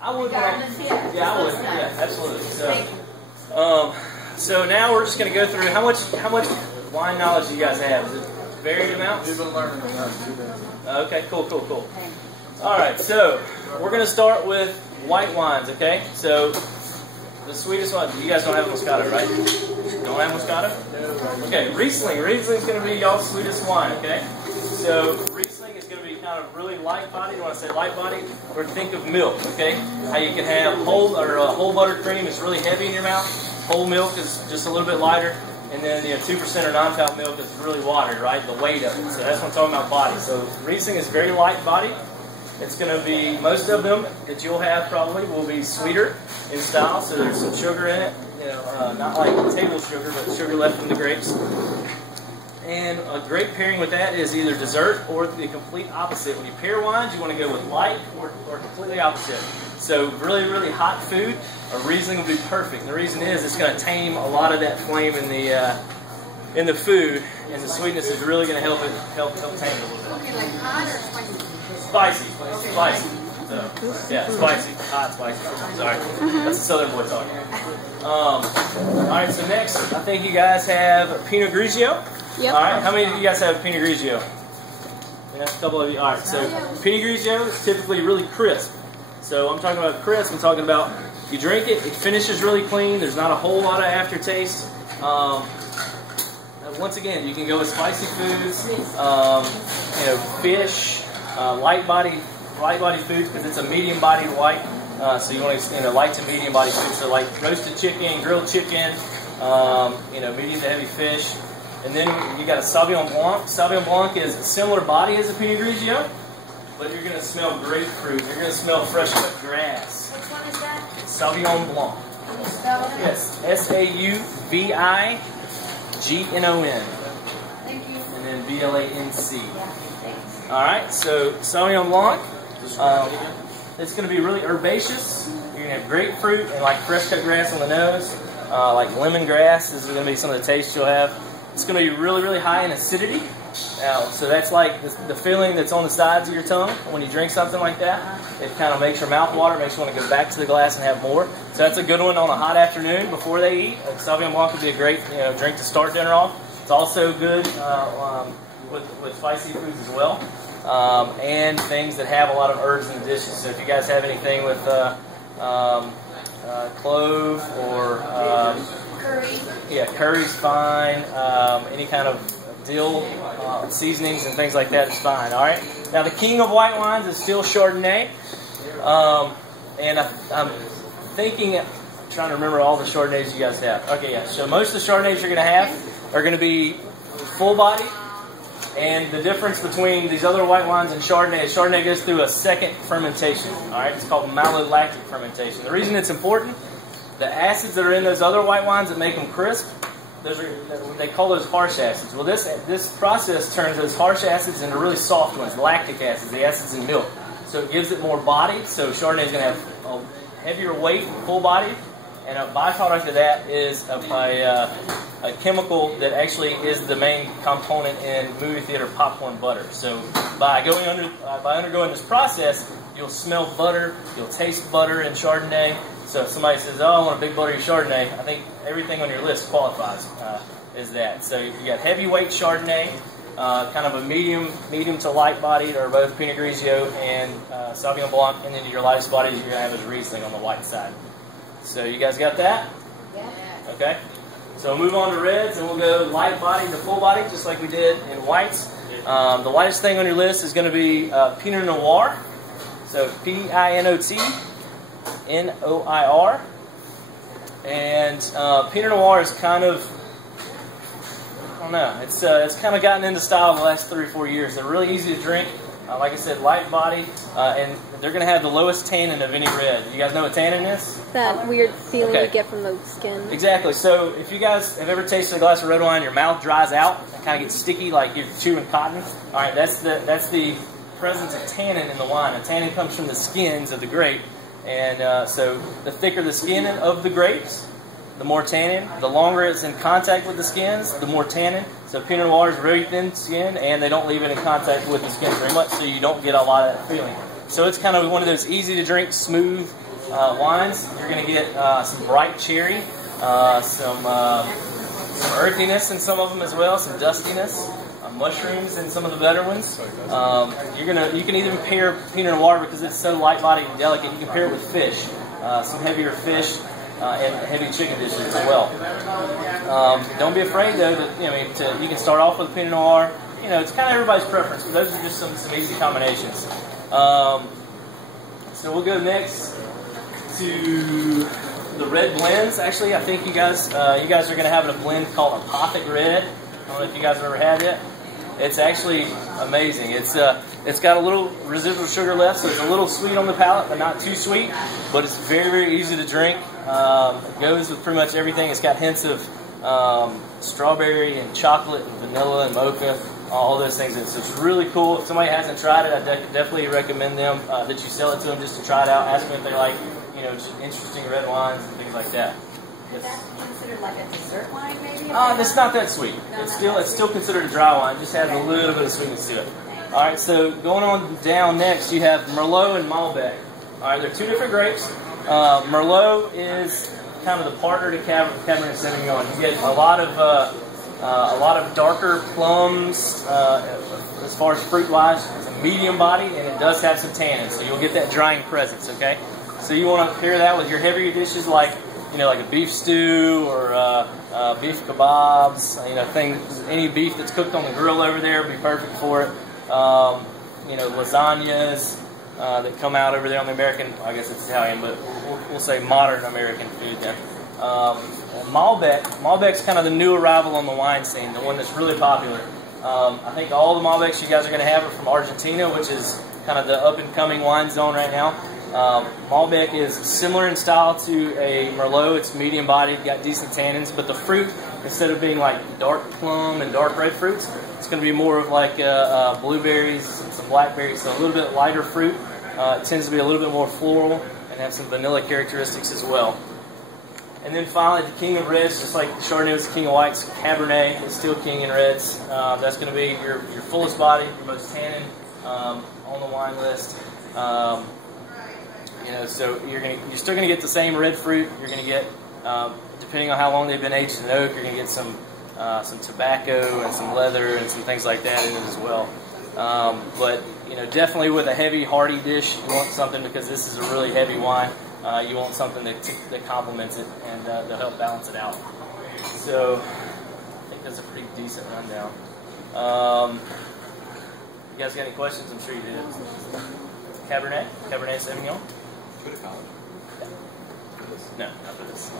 I would. Yeah, I would. Yeah, absolutely. So now we're just going to go through how much wine knowledge do you guys have? Is it varied amounts? Okay, cool. All right, so we're going to start with white wines. Okay, so the sweetest one. You guys don't have Moscato, right? Don't have Moscato? Okay, Riesling. Riesling's going to be y'all's sweetest wine. Okay, so Riesling is going to be kind of really light bodied. When I say light bodied, or think of milk. Okay, how you can have whole buttercream is really heavy in your mouth. Whole milk is just a little bit lighter, and then 2% or non-fat milk is really watery, right? The weight of it. So that's what I'm talking about body. So Riesling is very light body. It's going to be, most of them that you'll have probably will be sweeter in style. So there's some sugar in it, not like table sugar, but sugar left from the grapes. And a great pairing with that is either dessert or the complete opposite. When you pair wines, you want to go with light or completely opposite. So really, really hot food, a Riesling will be perfect. And the reason is it's going to tame a lot of that flame in the food, and the sweetness is really going to help tame it a little bit. Okay, like hot or spicy? Spicy. So, yeah, spicy, hot, spicy. Sorry, that's the Southern boy talking. All right, so next, I think you guys have Pinot Grigio. Yep. All right, how many of you guys have Pinot Grigio? Yeah, a couple of you. All right, so Pinot Grigio is typically really crisp. So I'm talking about crisp. I'm talking about you drink it, it finishes really clean. There's not a whole lot of aftertaste. Once again, you can go with spicy foods, fish, light body foods because it's a medium bodied white. So you want to light to medium body foods. So like roasted chicken, grilled chicken, medium to heavy fish. And then you got a Sauvignon Blanc. Sauvignon Blanc is a similar body as a Pinot Grigio, but you're going to smell grapefruit. You're going to smell fresh cut grass. Which one is that? Sauvignon Blanc. Can you spell it? Yes, Sauvignon. Thank you. And then Blanc. All right, so Sauvignon Blanc. It's going to be really herbaceous. You're going to have grapefruit and like fresh cut grass on the nose, like lemongrass. This is going to be some of the taste you'll have. It's going to be really, really high in acidity. So that's like the feeling that's on the sides of your tongue when you drink something like that. It kind of makes your mouth water, makes you want to go back to the glass and have more. So that's a good one on a hot afternoon before they eat. Sauvignon Blanc would be a great drink to start dinner off. It's also good with spicy foods as well, and things that have a lot of herbs in the dishes. So if you guys have anything with clove or Curry. yeah, curry's fine. Any kind of dill seasonings and things like that is fine. All right. Now the king of white wines is still Chardonnay, and I'm trying to remember all the Chardonnays you guys have. Okay, yeah. So most of the Chardonnays you're going to have are going to be full body, and the difference between these other white wines and Chardonnay is Chardonnay goes through a second fermentation. All right, it's called malolactic fermentation. The reason it's important, the acids that are in those other white wines that make them crisp, they call those harsh acids. Well, this process turns those harsh acids into really soft ones, lactic acids, the acids in milk. So it gives it more body. So Chardonnay is going to have a heavier weight, full body, and a byproduct of that is a chemical that actually is the main component in movie theater popcorn butter. So by undergoing this process, you'll smell butter, you'll taste butter in Chardonnay. So if somebody says, "Oh, I want a big buttery Chardonnay," I think everything on your list qualifies is that. So you got heavyweight Chardonnay, kind of a medium to light bodied, or both Pinot Grigio and Sauvignon Blanc, and then your lightest body you're going to have is Riesling on the white side. So you guys got that? Yeah. Okay. So we'll move on to reds, and we'll go light body to full body, just like we did in whites. The lightest thing on your list is going to be Pinot Noir. So Pinot. And Pinot Noir is kind of, I don't know, it's kind of gotten into style in the last 3 or 4 years. They're really easy to drink. Like I said, light body, and they're going to have the lowest tannin of any red. You guys know what tannin is? That weird feeling you get from the skin. Exactly. So if you guys have ever tasted a glass of red wine, your mouth dries out and kind of gets sticky like you're chewing cotton. All right, that's the presence of tannin in the wine. And tannin comes from the skins of the grape. And so the thicker the skin of the grapes, the more tannin. The longer it's in contact with the skins, the more tannin. So Pinot Noir is very thin skin, and they don't leave it in contact with the skin very much, so you don't get a lot of that feeling. So it's kind of one of those easy to drink, smooth, wines, you're going to get some bright cherry, some earthiness in some of them as well, some dustiness, mushrooms in some of the better ones. You can even pair Pinot Noir because it's so light-bodied and delicate. You can pair it with fish, some heavier fish and heavy chicken dishes as well. Don't be afraid though that you can start off with Pinot Noir. It's kind of everybody's preference, but those are just some easy combinations. So we'll go next to the red blends. Actually, I think you guys are going to have a blend called Apothic Red. I don't know if you guys have ever had it. It's actually amazing. It's got a little residual sugar left, so it's a little sweet on the palate, but not too sweet. But it's very, very easy to drink. It goes with pretty much everything. It's got hints of strawberry and chocolate and vanilla and mocha, all those things. So it's really cool. If somebody hasn't tried it, I definitely recommend them that you sell it to them just to try it out. Ask them if they like, just interesting red wines and things like that. Is that considered like a dessert wine, maybe? It's not that sweet. It's still considered a dry wine. It just has a little bit of sweetness to it. All right, so going on down next, you have Merlot and Malbec. All right, they're two different grapes. Merlot is kind of the partner to Cabernet Sauvignon. You get a lot of darker plums as far as fruit-wise. It's a medium body, and it does have some tannin, so you'll get that drying presence. Okay, so you want to pair that with your heavier dishes like like a beef stew or beef kebabs. Any beef that's cooked on the grill over there would be perfect for it. Lasagnas that come out over there on the American, I guess it's Italian, but we'll say modern American food then. Malbec's kind of the new arrival on the wine scene, the one that's really popular. I think all the Malbecs you guys are going to have are from Argentina, which is kind of the up-and-coming wine zone right now. Malbec is similar in style to a Merlot. It's medium-bodied, got decent tannins, but the fruit, instead of being like dark plum and dark red fruits, it's going to be more of like blueberries, some blackberries, so a little bit lighter fruit. It tends to be a little bit more floral and have some vanilla characteristics as well. And then finally, the king of reds, just like Chardonnay was the king of whites, Cabernet is still king in reds. That's going to be your fullest body, your most tannin on the wine list. So you're still going to get the same red fruit. You're going to get, depending on how long they've been aged in oak, you're going to get some tobacco and some leather and some things like that in it as well. But definitely with a heavy, hearty dish, you want something, because this is a really heavy wine. You want something that complements it and to help balance it out. So I think that's a pretty decent rundown. You guys got any questions? I'm sure you do. Cabernet Sauvignon. Go to college. No, not for this.